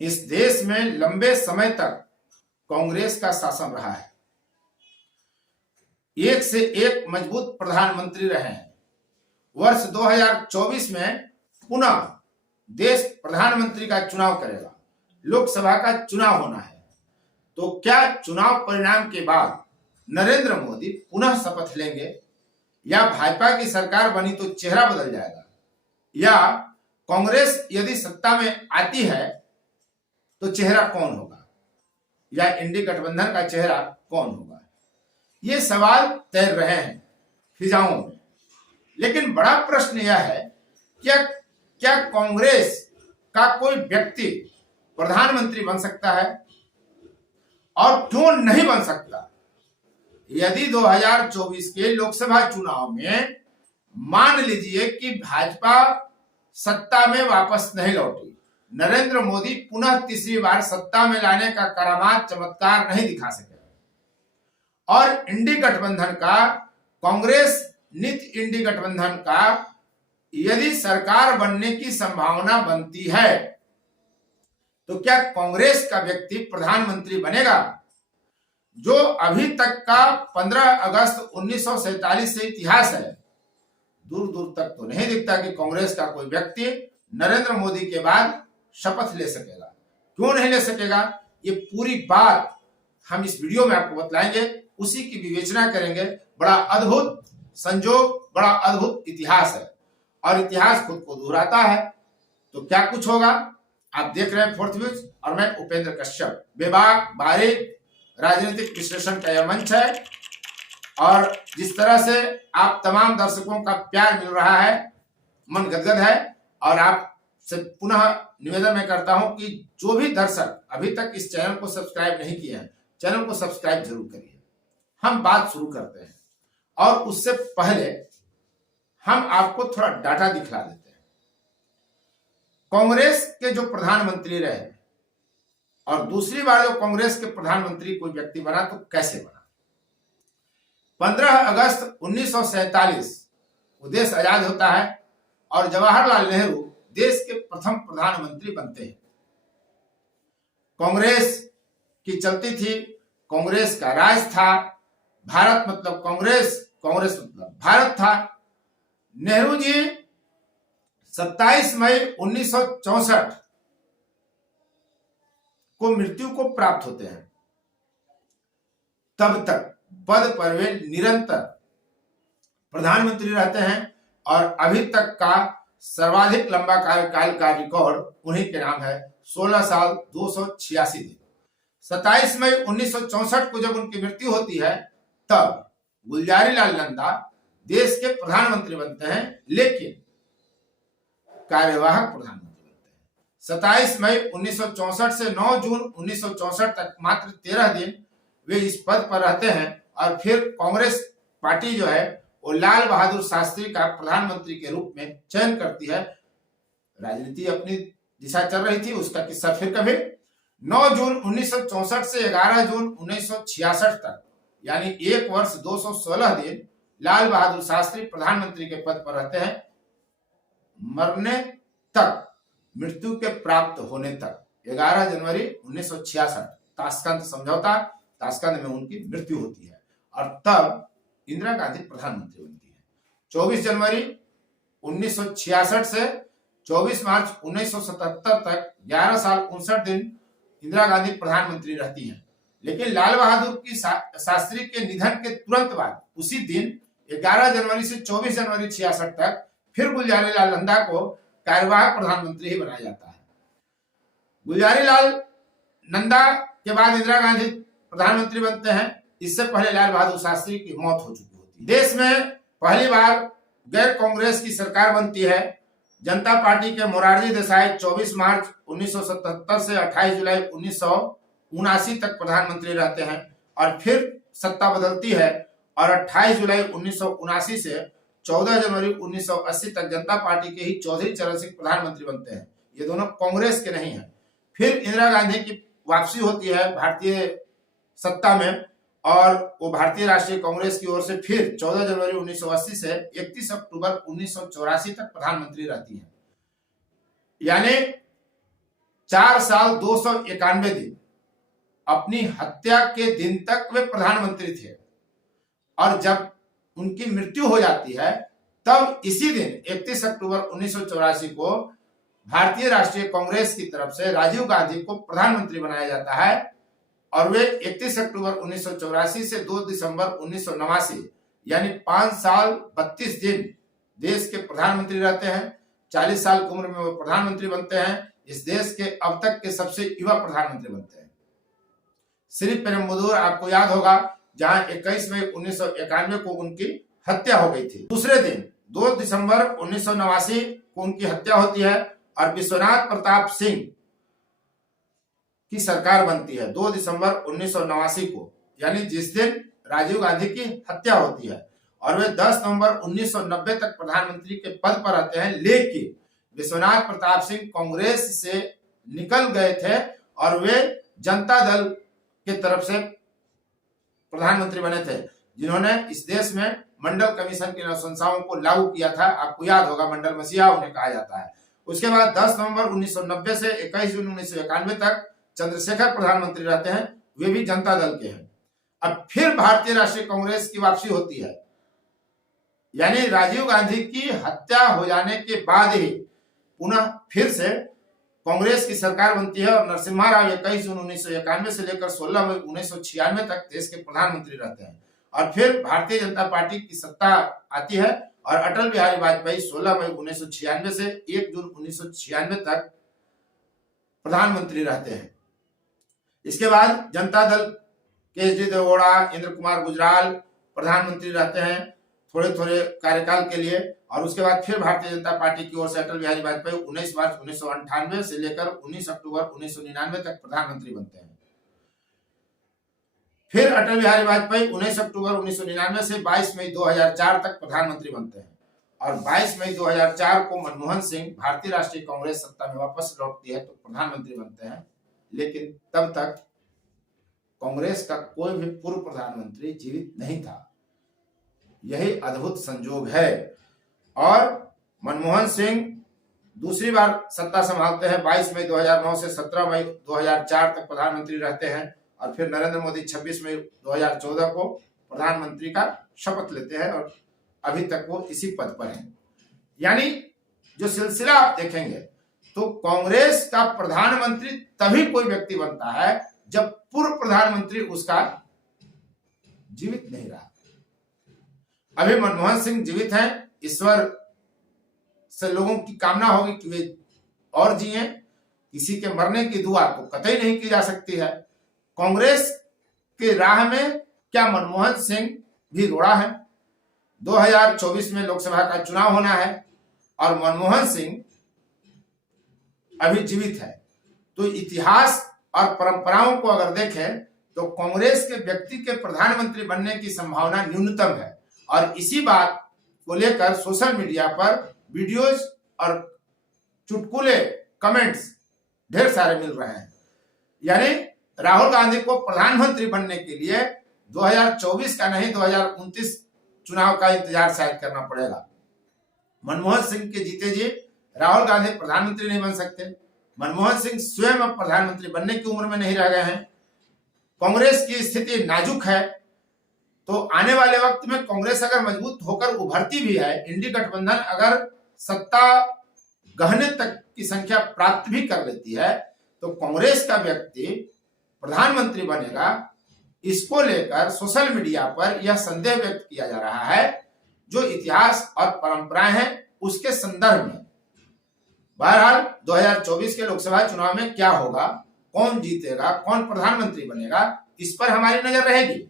इस देश में लंबे समय तक कांग्रेस का शासन रहा है। एक से एक मजबूत प्रधानमंत्री रहे हैं। वर्ष 2024 में पुनः देश प्रधानमंत्री का चुनाव करेगा, लोकसभा का चुनाव होना है। तो क्या चुनाव परिणाम के बाद नरेंद्र मोदी पुनः शपथ लेंगे, या भाजपा की सरकार बनी तो चेहरा बदल जाएगा, या कांग्रेस यदि सत्ता में आती है तो चेहरा कौन होगा, या इंडी गठबंधन का चेहरा कौन होगा? ये सवाल तैर रहे हैं फिजाओं में। लेकिन बड़ा प्रश्न यह है, क्या कांग्रेस का कोई व्यक्ति प्रधानमंत्री बन सकता है, और क्यों नहीं बन सकता? यदि 2024 के लोकसभा चुनाव में मान लीजिए कि भाजपा सत्ता में वापस नहीं लौटी, नरेंद्र मोदी पुनः तीसरी बार सत्ता में लाने का करामात चमत्कार नहीं दिखा सके, और इंडी गठबंधन का, कांग्रेस नित इंडी गठबंधन का यदि सरकार बनने की संभावना बनती है, तो क्या कांग्रेस का व्यक्ति प्रधानमंत्री बनेगा? जो अभी तक का 15 अगस्त 1947 से इतिहास है, दूर दूर तक तो नहीं दिखता कि कांग्रेस का कोई व्यक्ति नरेंद्र मोदी के बाद शपथ ले सकेगा। क्यों नहीं ले सकेगा, ये पूरी बात हम इस वीडियो में आपको बतलाएंगे, उसी की विवेचना करेंगे। बड़ा अद्भुत संजोग, बड़ा अद्भुत इतिहास है, और इतिहास खुद को दोहराता है। तो क्या कुछ होगा, आप देख रहे हैं फोर्थ व्यूज, और मैं उपेंद्र कश्यप। बेबाक बारीक राजनीतिक विश्लेषण का यह मंच है, और जिस तरह से आप तमाम दर्शकों का प्यार मिल रहा है, मन गदगद है। और आपसे पुनः निवेदन मैं करता हूं कि जो भी दर्शक अभी तक इस चैनल को सब्सक्राइब नहीं किए हैं, चैनल को सब्सक्राइब जरूर करिए। हम बात शुरू करते हैं, और उससे पहले हम आपको थोड़ा डाटा दिखला देते हैं। कांग्रेस के जो प्रधानमंत्री रहे, और दूसरी बार जो कांग्रेस के प्रधानमंत्री कोई व्यक्ति बना तो कैसे बना? 15 अगस्त 1947 वो देश आजाद होता है, और जवाहरलाल नेहरू देश के प्रथम प्रधानमंत्री बनते हैं। कांग्रेस की चलती थी, कांग्रेस का राज था, भारत मतलब कांग्रेस, कांग्रेस मतलब भारत था। नेहरू जी 27 मई 1964 को मृत्यु को प्राप्त होते हैं। तब तक पद पर वे निरंतर प्रधानमंत्री रहते हैं, और अभी तक का सर्वाधिक लंबा कार्यकाल का रिकॉर्ड उन्हीं के नाम है, 16 साल 286 दिन। 27 मई 1964 को जब उनकी मृत्यु होती है, तब गुलजारीलाल नंदा देश के प्रधानमंत्री बनते हैं, लेकिन कार्यवाहक प्रधानमंत्री बनते हैं। 27 मई 1964 से 9 जून 1964 तक मात्र 13 दिन वे इस पद पर रहते हैं, और फिर कांग्रेस पार्टी जो है वो लाल बहादुर शास्त्री का प्रधानमंत्री के रूप में चयन करती है। राजनीति अपनी दिशा चल रही थी, उसका किस्सा फिर कभी। 9 जून 1964 से 11 जून 1966 तक, यानी 1 वर्ष 216 दिन लाल बहादुर शास्त्री प्रधानमंत्री के पद पर रहते हैं, मरने तक, मृत्यु के प्राप्त होने तक। 11 जनवरी 1966 ताशकंद समझौता, ताशकंद में उनकी मृत्यु होती है, और तब इंदिरा गांधी प्रधानमंत्री बनती है। 24 जनवरी 1966 से 24 मार्च 1977 तक 11 साल 59 दिन इंदिरा गांधी प्रधानमंत्री रहती हैं। लेकिन लाल बहादुर की शास्त्री के निधन के तुरंत बाद, उसी दिन 11 जनवरी से 24 जनवरी 66 तक फिर गुलजारीलाल नंदा को कार्यवाहक प्रधानमंत्री ही बनाया जाता है। गुलजारीलाल नंदा के बाद इंदिरा गांधी प्रधानमंत्री बनते हैं। इससे पहले लाल बहादुर शास्त्री की मौत हो चुकी होती है। देश में पहली बार गैर कांग्रेस की सरकार बनती है। जनता पार्टी के मोरारजी देसाई 24 मार्च 1977 से 28 जुलाई 1979 तक प्रधानमंत्री रहते हैं, और फिर सत्ता बदलती है, और 28 जुलाई 1979 से 14 जनवरी 1980 तक जनता पार्टी के ही चौधरी चरण सिंह प्रधानमंत्री बनते हैं। ये दोनों कांग्रेस के नहीं हैं। फिर इंदिरा गांधी की वापसी होती है भारतीय सत्ता में, और वो भारतीय राष्ट्रीय कांग्रेस की ओर से फिर 14 जनवरी 1980 से 31 अक्टूबर 1984 तक प्रधानमंत्री रहती हैं। यानी 4 साल 291 दिन, अपनी हत्या के दिन तक वे प्रधानमंत्री थे। और जब उनकी मृत्यु हो जाती है तब इसी दिन 31 अक्टूबर 1984 को भारतीय राष्ट्रीय कांग्रेस की तरफ से राजीव गांधी को प्रधानमंत्री बनाया जाता है और वे 31 अक्टूबर 1984 से 2 दिसंबर 1989 यानी 5 साल 32 दिन देश के प्रधानमंत्री रहते हैं। 40 साल की उम्र में वो प्रधानमंत्री बनते हैं। इस देश के अब तक के सबसे युवा प्रधानमंत्री बनते हैं। श्री पेरुम्बदूर आपको याद होगा, जहां 21 मई 1991 को उनकी हत्या हो गई थी। दूसरे दिन 2 दिसंबर 1989 को उनकी हत्या होती है और विश्वनाथ प्रताप सिंह की सरकार बनती है 2 दिसंबर 1989 को, यानी जिस दिन राजीव गांधी की हत्या होती है। और वे 10 नवंबर 1990 तक प्रधानमंत्री के पद पर रहते हैं। लेकिन विश्वनाथ प्रताप सिंह कांग्रेस से निकल गए थे और वे जनता दल की तरफ से प्रधानमंत्री बने थे, जिन्होंने इस देश में मंडल कमीशन की अनुशंसाओं को लागू किया था। आपको याद होगा, मंडल मसीहा उन्हें कहा जाता है। उसके बाद 10 नवंबर 1990 से 21 जून 1991 तक चंद्रशेखर प्रधानमंत्री रहते हैं, वे भी जनता दल के हैं। अब फिर भारतीय राष्ट्रीय कांग्रेस की वापसी होती है, यानी राजीव गांधी की हत्या हो जाने के बाद ही पुनः फिर से कांग्रेस की सरकार बनती है और नरसिम्हा राव 21 जून 1991 से लेकर 16 मई 1996 तक देश के प्रधानमंत्री रहते हैं। और फिर भारतीय जनता पार्टी की सत्ता आती है और अटल बिहारी वाजपेयी 16 मई 1996 से 1 जून 1996 तक प्रधानमंत्री रहते हैं। इसके बाद जनता दल के एच डी देवेगौड़ा, इंद्र कुमार गुजराल प्रधानमंत्री रहते हैं थोड़े थोड़े कार्यकाल के लिए। और उसके बाद फिर भारतीय जनता पार्टी की ओर से अटल बिहारी वाजपेयी 19 मार्च 1998 से लेकर 19 अक्टूबर 1999 तक प्रधानमंत्री बनते हैं। फिर अटल बिहारी वाजपेयी 19 अक्टूबर 1999 से 22 मई 2004 तक प्रधानमंत्री बनते हैं। और 22 मई 2004 को मनमोहन सिंह, भारतीय राष्ट्रीय कांग्रेस सत्ता में वापस लौटती है तो प्रधानमंत्री बनते हैं। लेकिन तब तक कांग्रेस का कोई भी पूर्व प्रधानमंत्री जीवित नहीं था। यही अद्भुत संजोग है। और मनमोहन सिंह दूसरी बार सत्ता संभालते हैं 22 मई 2009 से 17 मई 2004 तक प्रधानमंत्री रहते हैं। और फिर नरेंद्र मोदी 26 मई 2014 को प्रधानमंत्री का शपथ लेते हैं और अभी तक वो इसी पद पर हैं। यानी जो सिलसिला आप देखेंगे तो कांग्रेस का प्रधानमंत्री तभी कोई व्यक्ति बनता है जब पूर्व प्रधानमंत्री उसका जीवित नहीं रहा। अभी मनमोहन सिंह जीवित हैं, ईश्वर से लोगों की कामना होगी कि वे और जिए। किसी के मरने की दुआ तो कतई नहीं की जा सकती है। कांग्रेस के राह में क्या मनमोहन सिंह भी रोड़ा है? 2024 में लोकसभा का चुनाव होना है और मनमोहन सिंह अभी जीवित है। तो इतिहास और परंपराओं को अगर देखें तो कांग्रेस के व्यक्ति के प्रधानमंत्री बनने की संभावना न्यूनतम है। और इसी बात को लेकर सोशल मीडिया पर वीडियोज और चुटकुले कमेंट्स ढेर सारे मिल रहे हैं। यानी राहुल गांधी को प्रधानमंत्री बनने के लिए 2024 का नहीं 2029 चुनाव का इंतजार शायद करना पड़ेगा। मनमोहन सिंह के जीते जी राहुल गांधी प्रधानमंत्री नहीं बन सकते। मनमोहन सिंह स्वयं अब प्रधानमंत्री बनने की उम्र में नहीं रह गए हैं। कांग्रेस की स्थिति नाजुक है। तो आने वाले वक्त में कांग्रेस अगर मजबूत होकर उभरती भी है, इंडी गठबंधन अगर सत्ता गहने तक की संख्या प्राप्त भी कर लेती है, तो कांग्रेस का व्यक्ति प्रधानमंत्री बनेगा। इसको लेकर सोशल मीडिया पर यह संदेह व्यक्त किया जा रहा है, जो इतिहास और परंपराएं हैं उसके संदर्भ में। बहरहाल 2024 के लोकसभा चुनाव में क्या होगा, कौन जीतेगा, कौन प्रधानमंत्री बनेगा, इस पर हमारी नजर रहेगी।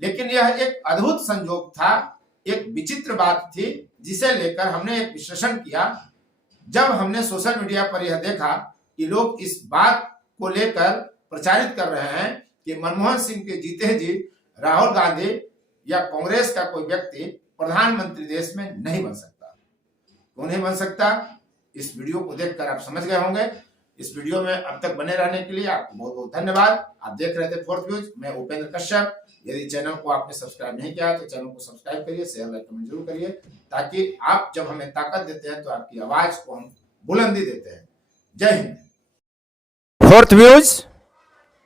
लेकिन यह एक अद्भुत संजोग था, एक विचित्र बात थी, जिसे लेकर हमने एक विश्लेषण किया। जब हमने सोशल मीडिया पर यह देखा कि लोग इस बात को लेकर प्रचारित कर रहे हैं कि मनमोहन सिंह के जीते जी राहुल गांधी या कांग्रेस का कोई व्यक्ति प्रधानमंत्री देश में नहीं बन सकता। क्यों नहीं बन सकता, इस वीडियो को देखकर आप समझ गए होंगे। इस वीडियो में अब तक बने रहने के लिए आपको बहुत बहुत धन्यवाद। आप देख रहे थे फोर्थ व्यूज, मैं उपेंद्र कश्यप। यदि चैनल को आपने सब्सक्राइब नहीं किया तो चैनल को सब्सक्राइब करिए, शेयर लाइक कमेंट जरूर करिए, ताकि आप जब हमें ताकत देते हैं तो आपकी आवाज को हम बुलंदी देते हैं। जय हिंद। फोर्थ व्यूज,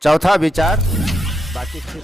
चौथा विचार, बाकी फिर